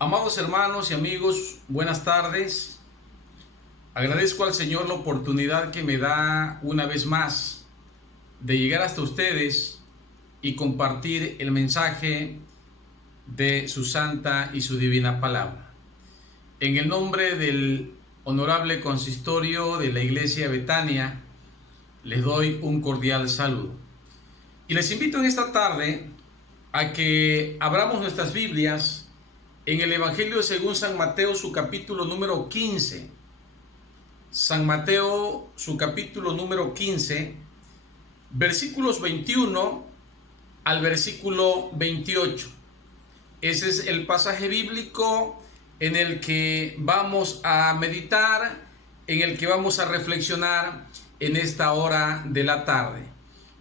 Amados hermanos y amigos, buenas tardes. Agradezco al Señor la oportunidad que me da una vez más de llegar hasta ustedes y compartir el mensaje de su santa y su divina palabra. En el nombre del honorable consistorio de la Iglesia Betania, les doy un cordial saludo. Y les invito en esta tarde a que abramos nuestras Biblias en el Evangelio según San Mateo, su capítulo número 15. San Mateo, su capítulo número 15, versículos 21 al versículo 28. Ese es el pasaje bíblico en el que vamos a meditar, en el que vamos a reflexionar en esta hora de la tarde.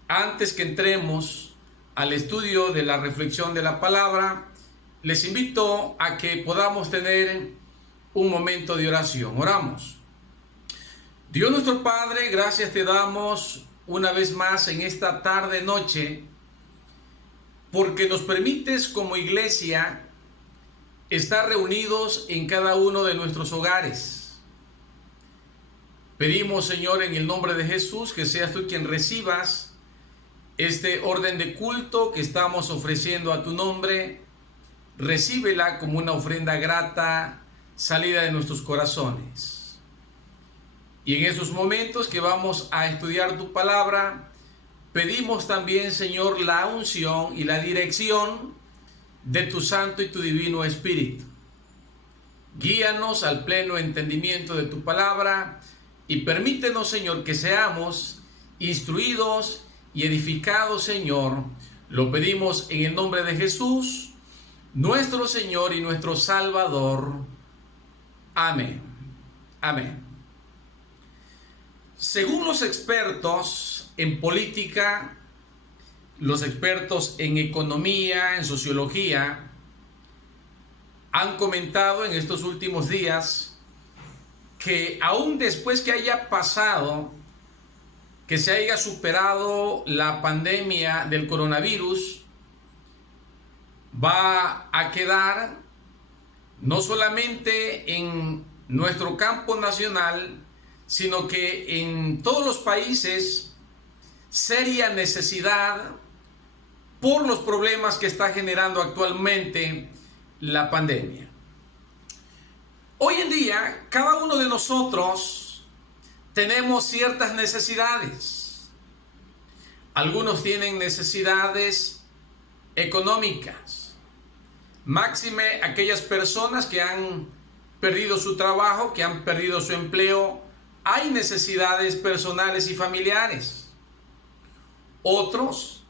Antes que entremos al estudio de la reflexión de la palabra, les invito a que podamos tener un momento de oración. Oramos. Dios nuestro Padre, gracias te damos una vez más en esta tarde noche, porque nos permites como iglesia estar reunidos en cada uno de nuestros hogares. Pedimos, Señor, en el nombre de Jesús, que seas tú quien recibas este orden de culto que estamos ofreciendo a tu nombre. Recíbela como una ofrenda grata, salida de nuestros corazones. Y en esos momentos que vamos a estudiar tu palabra, pedimos también, Señor, la unción y la dirección de tu Santo y tu Divino Espíritu. Guíanos al pleno entendimiento de tu palabra y permítenos, Señor, que seamos instruidos y edificados, Señor. Lo pedimos en el nombre de Jesús, nuestro Señor y nuestro Salvador. Amén. Amén. Según los expertos en política, los expertos en economía, en sociología, han comentado en estos últimos días que aún después que haya pasado, que se haya superado la pandemia del coronavirus, va a quedar no solamente en nuestro campo nacional, sino que en todos los países seria necesidad por los problemas que está generando actualmente la pandemia. Hoy en día, cada uno de nosotros tenemos ciertas necesidades. Algunos tienen necesidades económicas, máxime aquellas personas que han perdido su trabajo, que han perdido su empleo. Hay necesidades personales y familiares. Otros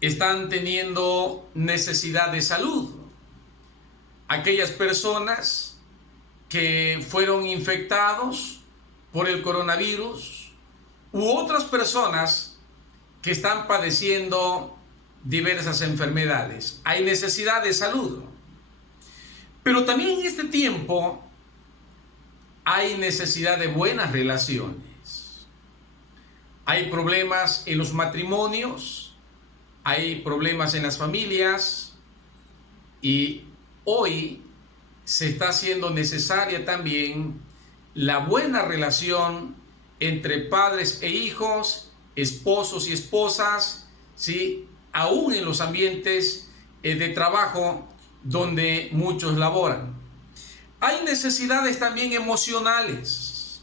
están teniendo necesidad de salud. Aquellas personas que fueron infectados por el coronavirus u otras personas que están padeciendo diversas enfermedades. Hay necesidad de salud. Pero también en este tiempo hay necesidad de buenas relaciones. Hay problemas en los matrimonios, hay problemas en las familias, y hoy se está haciendo necesaria también la buena relación entre padres e hijos, esposos y esposas, ¿sí? Aún en los ambientes de trabajo donde muchos laboran. Hay necesidades también emocionales.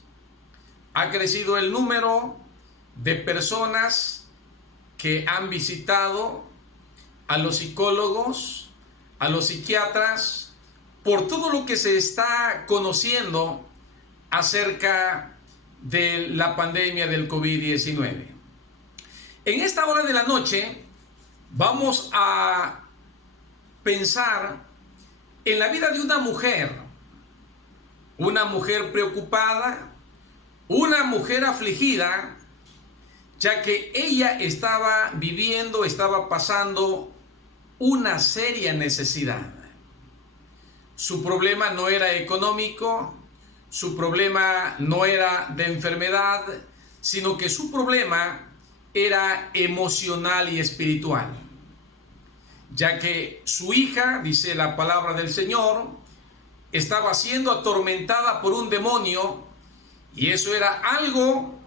Ha crecido el número de personas que han visitado a los psicólogos, a los psiquiatras, por todo lo que se está conociendo acerca de la pandemia del COVID-19. En esta hora de la noche vamos a pensar en la vida de una mujer preocupada, una mujer afligida, ya que ella estaba pasando una seria necesidad. Su problema no era económico, su problema no era de enfermedad, sino que su problema era emocional y espiritual, ya que su hija, dice la palabra del Señor, estaba siendo atormentada por un demonio, y eso era algo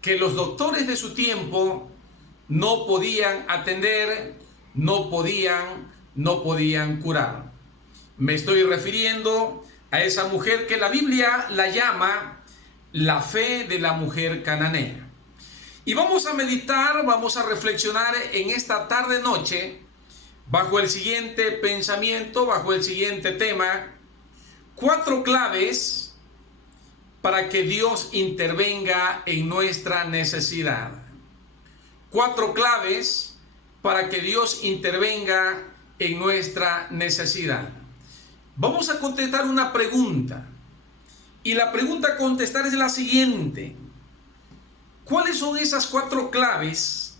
que los doctores de su tiempo no podían atender, no podían curar. Me estoy refiriendo a esa mujer que la Biblia la llama la fe de la mujer cananea. Y vamos a meditar, vamos a reflexionar en esta tarde noche bajo el siguiente pensamiento, bajo el siguiente tema: 4 claves para que Dios intervenga en nuestra necesidad. 4 claves para que Dios intervenga en nuestra necesidad. Vamos a contestar una pregunta. Y la pregunta a contestar es la siguiente: ¿cuáles son esas 4 claves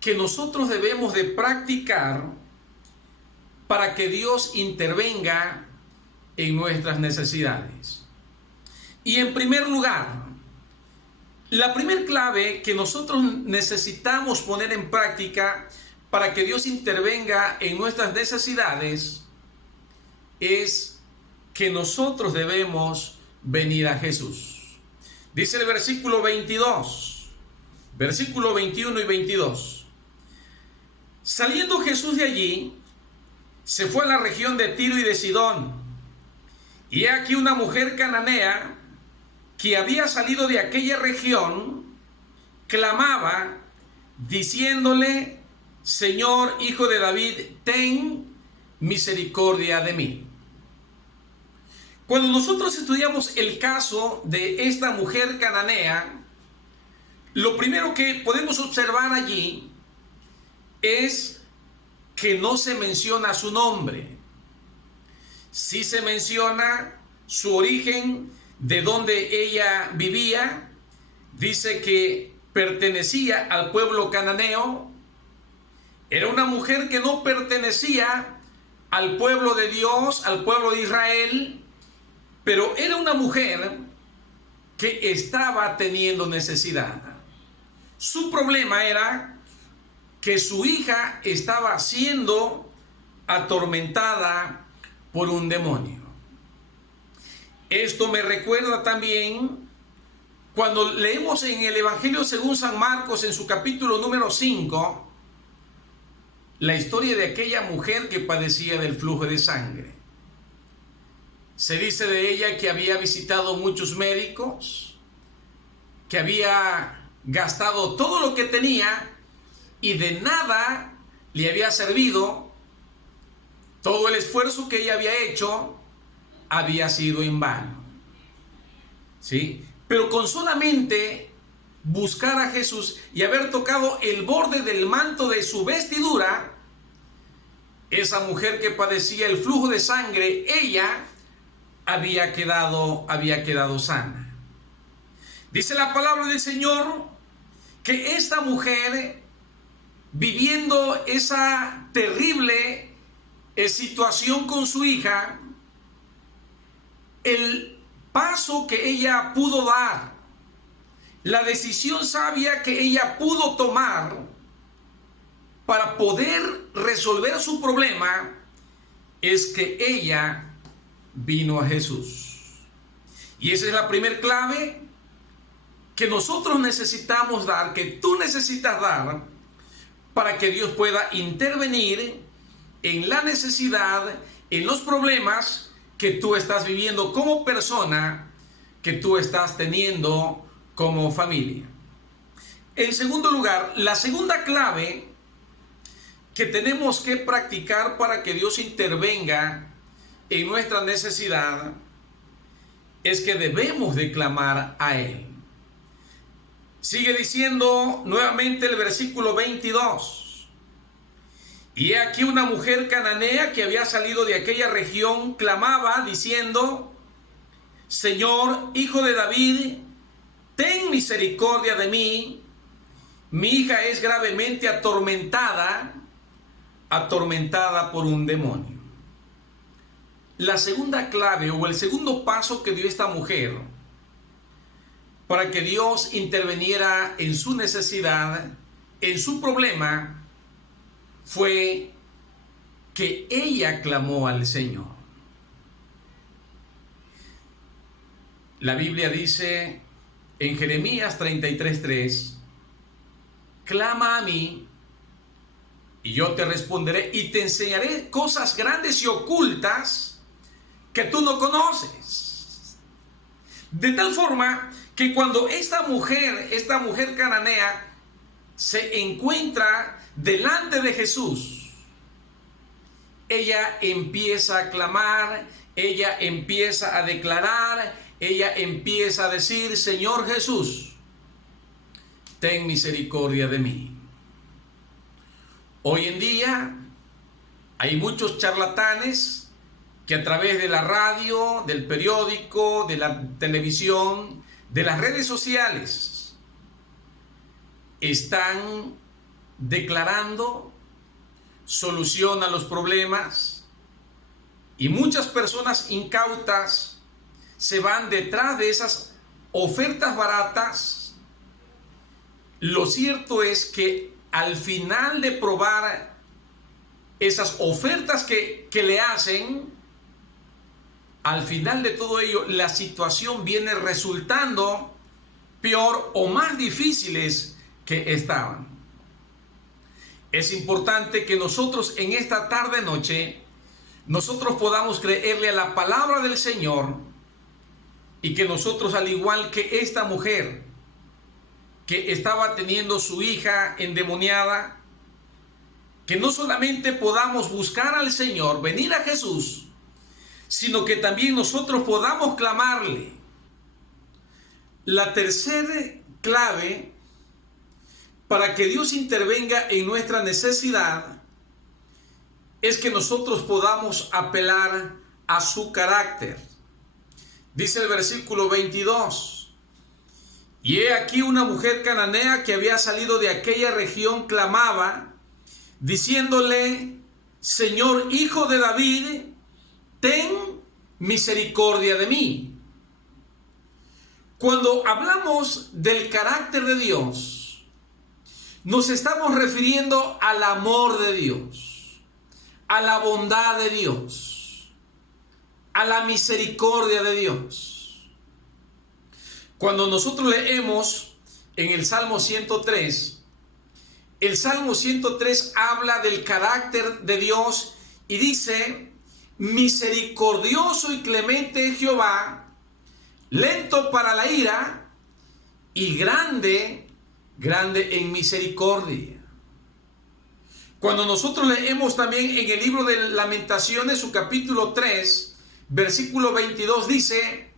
que nosotros debemos de practicar para que Dios intervenga en nuestras necesidades? Y en primer lugar, la primera clave que nosotros necesitamos poner en práctica para que Dios intervenga en nuestras necesidades es que nosotros debemos venir a Jesús. Dice el versículo 22, versículo 21 y 22. Saliendo Jesús de allí, se fue a la región de Tiro y de Sidón. Y he aquí una mujer cananea que había salido de aquella región, clamaba diciéndole: Señor, Hijo de David, ten misericordia de mí. Cuando nosotros estudiamos el caso de esta mujer cananea, lo primero que podemos observar allí es que no se menciona su nombre. Sí se menciona su origen, de donde ella vivía. Dice que pertenecía al pueblo cananeo. Era una mujer que no pertenecía al pueblo de Dios, al pueblo de Israel, pero era una mujer que estaba teniendo necesidad. Su problema era que su hija estaba siendo atormentada por un demonio. Esto me recuerda también cuando leemos en el Evangelio según San Marcos, en su capítulo número 5, la historia de aquella mujer que padecía del flujo de sangre. Se dice de ella que había visitado muchos médicos, que había gastado todo lo que tenía y de nada le había servido. Todo el esfuerzo que ella había hecho había sido en vano. ¿Sí? Pero con solamente buscar a Jesús y haber tocado el borde del manto de su vestidura, esa mujer que padecía el flujo de sangre, ella había quedado sana. Dice la palabra del Señor que esta mujer, viviendo esa terrible situación con su hija, el paso que ella pudo dar, la decisión sabia que ella pudo tomar para poder resolver su problema, es que ella vino a Jesús. Y esa es la primera clave que nosotros necesitamos dar, que tú necesitas dar, para que Dios pueda intervenir en la necesidad, en los problemas que tú estás viviendo como persona, que tú estás teniendo como familia. En segundo lugar, la segunda clave que tenemos que practicar para que Dios intervenga en nuestra necesidad es que debemos de clamar a Él. Sigue diciendo nuevamente el versículo 22. Y he aquí una mujer cananea que había salido de aquella región clamaba diciendo: Señor, Hijo de David, ten misericordia de mí. Mi hija es gravemente atormentada por un demonio. La segunda clave o el segundo paso que dio esta mujer para que Dios interviniera en su necesidad, en su problema, fue que ella clamó al Señor. La Biblia dice en Jeremías 33:3, clama a mí y yo te responderé y te enseñaré cosas grandes y ocultas que tú no conoces. De tal forma que cuando esta mujer cananea se encuentra delante de Jesús, ella empieza a clamar, ella empieza a declarar, ella empieza a decir: Señor Jesús, ten misericordia de mí. Hoy en día hay muchos charlatanes que a través de la radio, del periódico, de la televisión, de las redes sociales, están declarando solución a los problemas, y muchas personas incautas se van detrás de esas ofertas baratas. Lo cierto es que al final de probar esas ofertas que le hacen, al final de todo ello, la situación viene resultando peor o más difíciles que estaban. Es importante que nosotros en esta tarde-noche, nosotros podamos creerle a la palabra del Señor, y que nosotros, al igual que esta mujer que estaba teniendo su hija endemoniada, que no solamente podamos buscar al Señor, venir a Jesús, sino que también nosotros podamos clamarle. La tercera clave para que Dios intervenga en nuestra necesidad es que nosotros podamos apelar a su carácter. Dice el versículo 22: y he aquí una mujer cananea que había salido de aquella región clamaba, diciéndole: Señor, Hijo de David, ten misericordia de mí. Cuando hablamos del carácter de Dios, nos estamos refiriendo al amor de Dios, a la bondad de Dios, a la misericordia de Dios. Cuando nosotros leemos en el Salmo 103, el Salmo 103 habla del carácter de Dios y dice: misericordioso y clemente es Jehová, lento para la ira y grande en misericordia. Cuando nosotros leemos también en el libro de Lamentaciones, su capítulo 3, versículo 22, dice: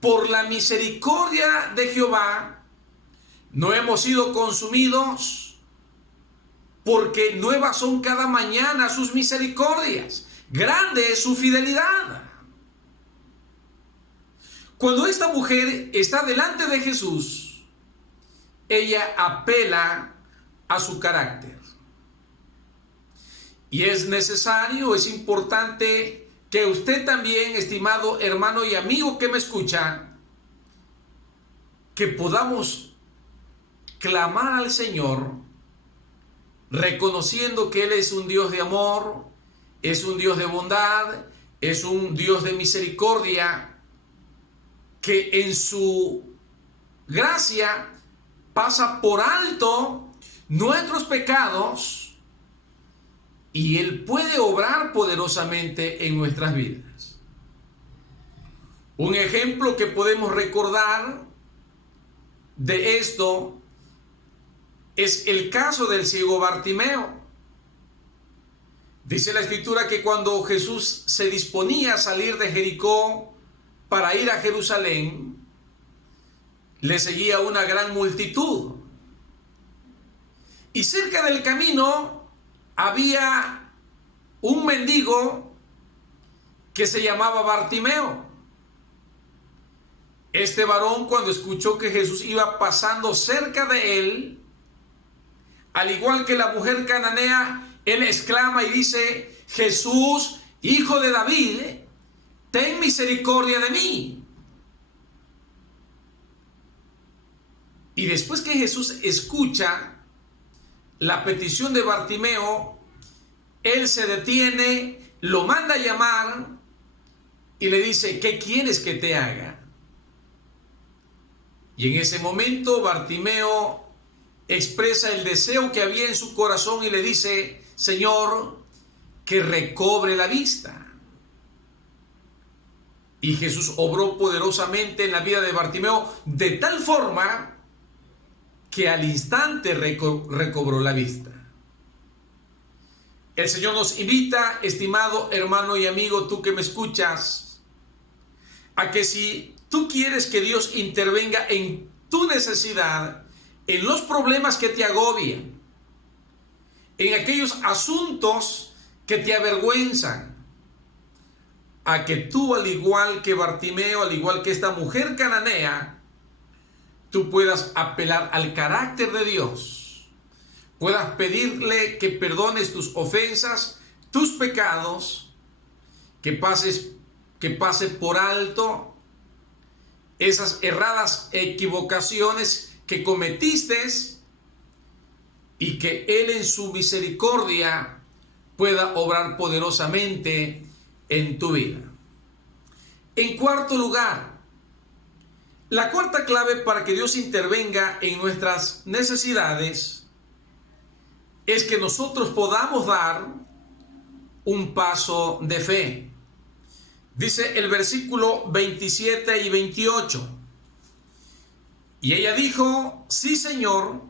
por la misericordia de Jehová no hemos sido consumidos, porque nuevas son cada mañana sus misericordias, grande es su fidelidad. Cuando esta mujer está delante de Jesús, ella apela a su carácter. Y es necesario, es importante que usted también, estimado hermano y amigo que me escucha, que podamos clamar al Señor, reconociendo que Él es un Dios de amor, es un Dios de bondad, es un Dios de misericordia, que en su gracia pasa por alto nuestros pecados, y Él puede obrar poderosamente en nuestras vidas. Un ejemplo que podemos recordar de esto es el caso del ciego Bartimeo. Dice la Escritura que cuando Jesús se disponía a salir de Jericó para ir a Jerusalén, le seguía una gran multitud. Y cerca del camino había un mendigo que se llamaba Bartimeo. Este varón, cuando escuchó que Jesús iba pasando cerca de él, al igual que la mujer cananea, él exclama y dice: Jesús, Hijo de David, ten misericordia de mí. Y después que Jesús escucha la petición de Bartimeo, él se detiene, lo manda a llamar y le dice: ¿qué quieres que te haga? Y en ese momento Bartimeo expresa el deseo que había en su corazón y le dice: Señor, que recobre la vista. Y Jesús obró poderosamente en la vida de Bartimeo de tal forma que al instante recobró la vista. El Señor nos invita, estimado hermano y amigo, tú que me escuchas, a que si tú quieres que Dios intervenga en tu necesidad, en los problemas que te agobian, en aquellos asuntos que te avergüenzan, a que tú, al igual que Bartimeo, al igual que esta mujer cananea, tú puedas apelar al carácter de Dios, puedas pedirle que perdones tus ofensas, tus pecados, que pase por alto esas erradas equivocaciones que cometiste y que Él en su misericordia pueda obrar poderosamente en tu vida. En cuarto lugar, la cuarta clave para que Dios intervenga en nuestras necesidades es que nosotros podamos dar un paso de fe. Dice el versículo 27 y 28. Y ella dijo: sí, Señor,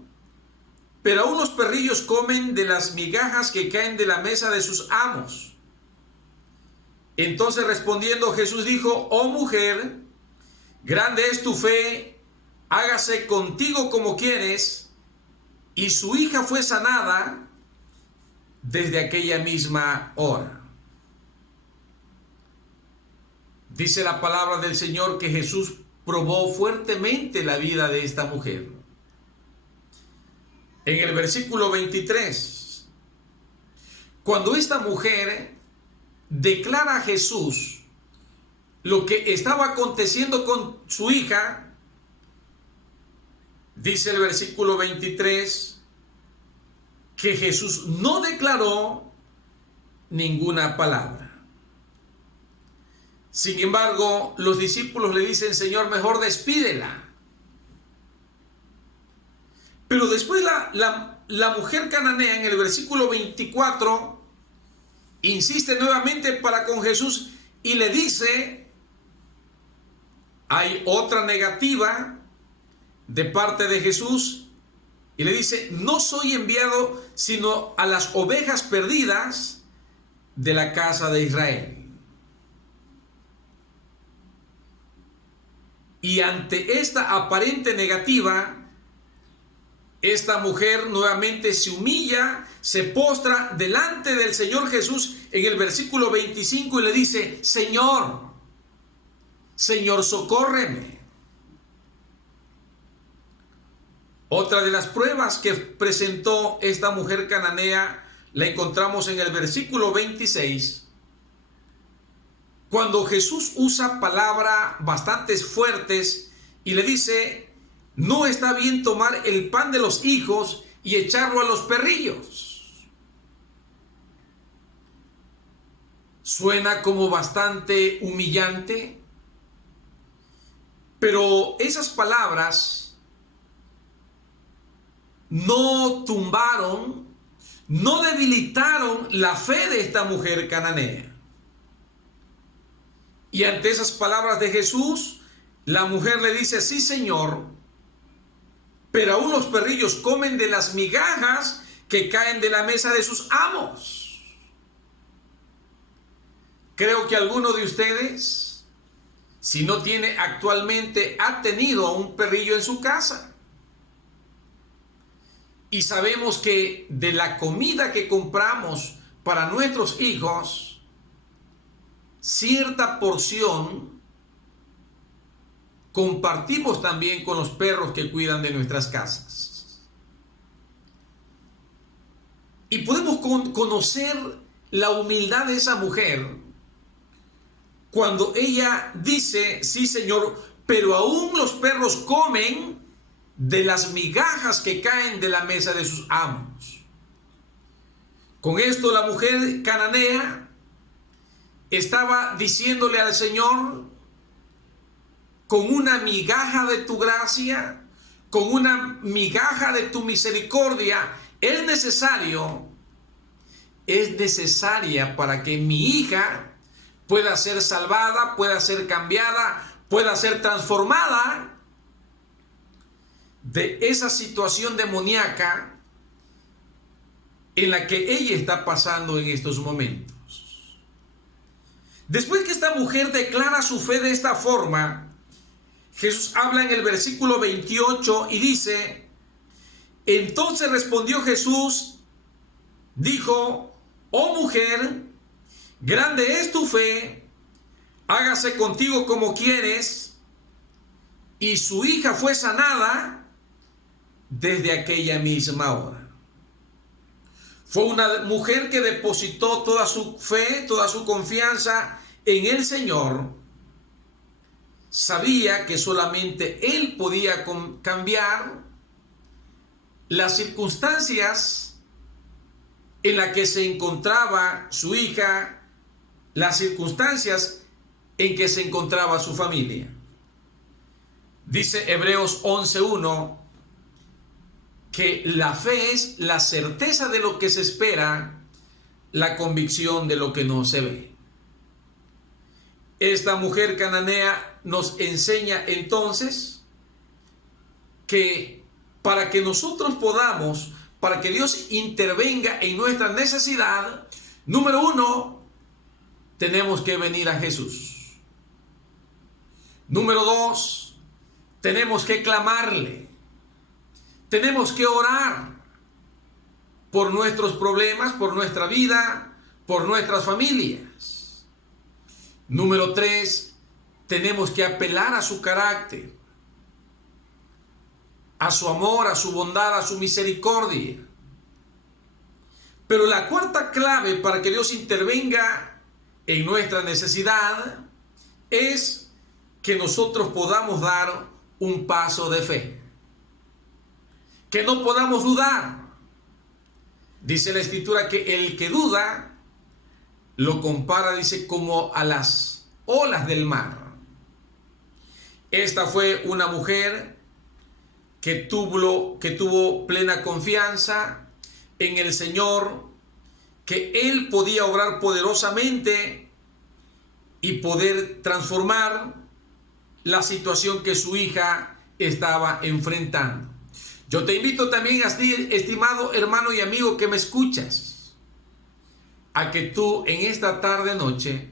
pero aún los perrillos comen de las migajas que caen de la mesa de sus amos. Entonces respondiendo Jesús dijo: oh mujer, grande es tu fe, hágase contigo como quieres. Y su hija fue sanada desde aquella misma hora. Dice la palabra del Señor que Jesús probó fuertemente la vida de esta mujer. En el versículo 23, cuando esta mujer declara a Jesús lo que estaba aconteciendo con su hija, dice el versículo 23 que Jesús no declaró ninguna palabra. Sin embargo, los discípulos le dicen: Señor, mejor despídela. Pero después la mujer cananea en el versículo 24 insiste nuevamente para con Jesús y le dice, hay otra negativa de parte de Jesús, y le dice: no soy enviado sino a las ovejas perdidas de la casa de Israel. Y ante esta aparente negativa, esta mujer nuevamente se humilla, se postra delante del Señor Jesús en el versículo 25 y le dice: Señor, Señor, socórreme. Otra de las pruebas que presentó esta mujer cananea la encontramos en el versículo 26, cuando Jesús usa palabras bastante fuertes y le dice: no está bien tomar el pan de los hijos y echarlo a los perrillos. Suena como bastante humillante, pero esas palabras no tumbaron, no debilitaron la fe de esta mujer cananea. Y ante esas palabras de Jesús, la mujer le dice: sí, Señor, pero aún los perrillos comen de las migajas que caen de la mesa de sus amos. Creo que alguno de ustedes, si no tiene actualmente, ha tenido a un perrillo en su casa. Y sabemos que de la comida que compramos para nuestros hijos, cierta porción compartimos también con los perros que cuidan de nuestras casas. Y podemos conocer la humildad de esa mujer cuando ella dice: sí, Señor, pero aún los perros comen de las migajas que caen de la mesa de sus amos. Con esto la mujer cananea estaba diciéndole al Señor: con una migaja de tu gracia, con una migaja de tu misericordia, es necesaria para que mi hija pueda ser salvada, pueda ser cambiada, pueda ser transformada de esa situación demoníaca en la que ella está pasando en estos momentos. Después que esta mujer declara su fe de esta forma, Jesús habla en el versículo 28 y dice: entonces respondió Jesús, dijo: oh mujer, grande es tu fe, hágase contigo como quieres. Y su hija fue sanada desde aquella misma hora. Fue una mujer que depositó toda su fe, toda su confianza en el Señor. Sabía que solamente Él podía cambiar las circunstancias en las que se encontraba su hija, las circunstancias en que se encontraba su familia. Dice Hebreos 11:1 que la fe es la certeza de lo que se espera, la convicción de lo que no se ve. Esta mujer cananea nos enseña entonces que para que nosotros podamos, para que Dios intervenga en nuestra necesidad, número uno, tenemos que venir a Jesús. Número dos, tenemos que clamarle. Tenemos que orar por nuestros problemas, por nuestra vida, por nuestras familias. Número tres, tenemos que apelar a su carácter, a su amor, a su bondad, a su misericordia. Pero la cuarta clave para que Dios intervenga en nuestra necesidad es que nosotros podamos dar un paso de fe. Que no podamos dudar. Dice la Escritura que el que duda lo compara, dice, como a las olas del mar. Esta fue una mujer que tuvo plena confianza en el Señor, que Él podía obrar poderosamente y poder transformar la situación que su hija estaba enfrentando. Yo te invito también a ti, estimado hermano y amigo que me escuchas, a que tú en esta tarde noche,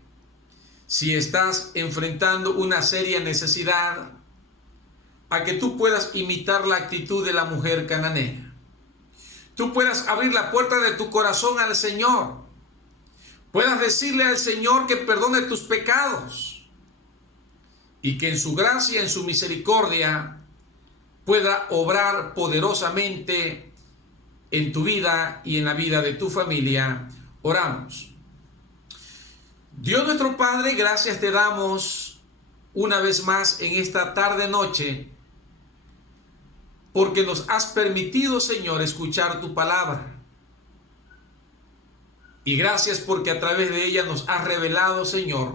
si estás enfrentando una seria necesidad, a que tú puedas imitar la actitud de la mujer cananea. Tú puedas abrir la puerta de tu corazón al Señor. Puedas decirle al Señor que perdone tus pecados y que en su gracia, en su misericordia, pueda obrar poderosamente en tu vida y en la vida de tu familia. Oramos. Dios nuestro Padre, gracias te damos una vez más en esta tarde noche, porque nos has permitido, Señor, escuchar tu palabra. Y gracias porque a través de ella nos has revelado, Señor,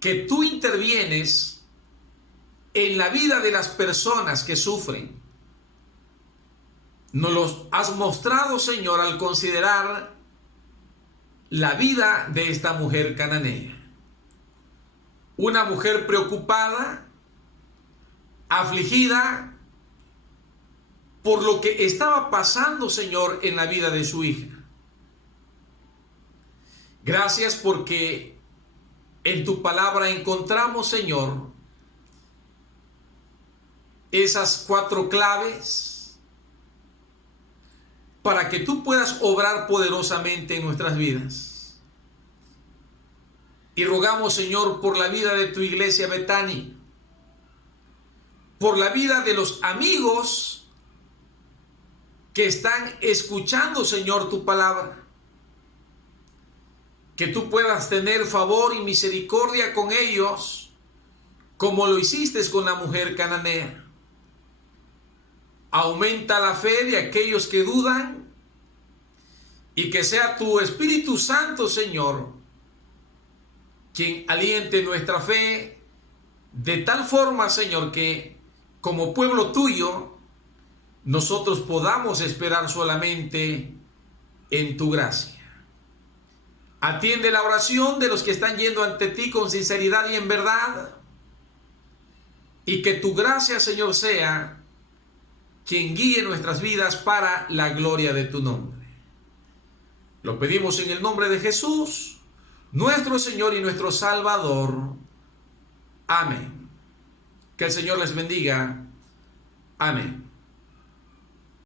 que tú intervienes en la vida de las personas que sufren. Nos los has mostrado, Señor, al considerar la vida de esta mujer cananea. Una mujer preocupada, afligida por lo que estaba pasando, Señor, en la vida de su hija. Gracias porque en tu palabra encontramos, Señor, esas 4 claves para que tú puedas obrar poderosamente en nuestras vidas. Y rogamos, Señor, por la vida de tu iglesia Betania, por la vida de los amigos que están escuchando, Señor, tu palabra. Que tú puedas tener favor y misericordia con ellos, como lo hiciste con la mujer cananea. Aumenta la fe de aquellos que dudan y que sea tu Espíritu Santo, Señor, quien aliente nuestra fe de tal forma, Señor, que como pueblo tuyo, nosotros podamos esperar solamente en tu gracia. Atiende la oración de los que están yendo ante ti con sinceridad y en verdad, y que tu gracia, Señor, sea quien guíe nuestras vidas para la gloria de tu nombre. Lo pedimos en el nombre de Jesús, nuestro Señor y nuestro Salvador. Amén. Que el Señor les bendiga. Amén.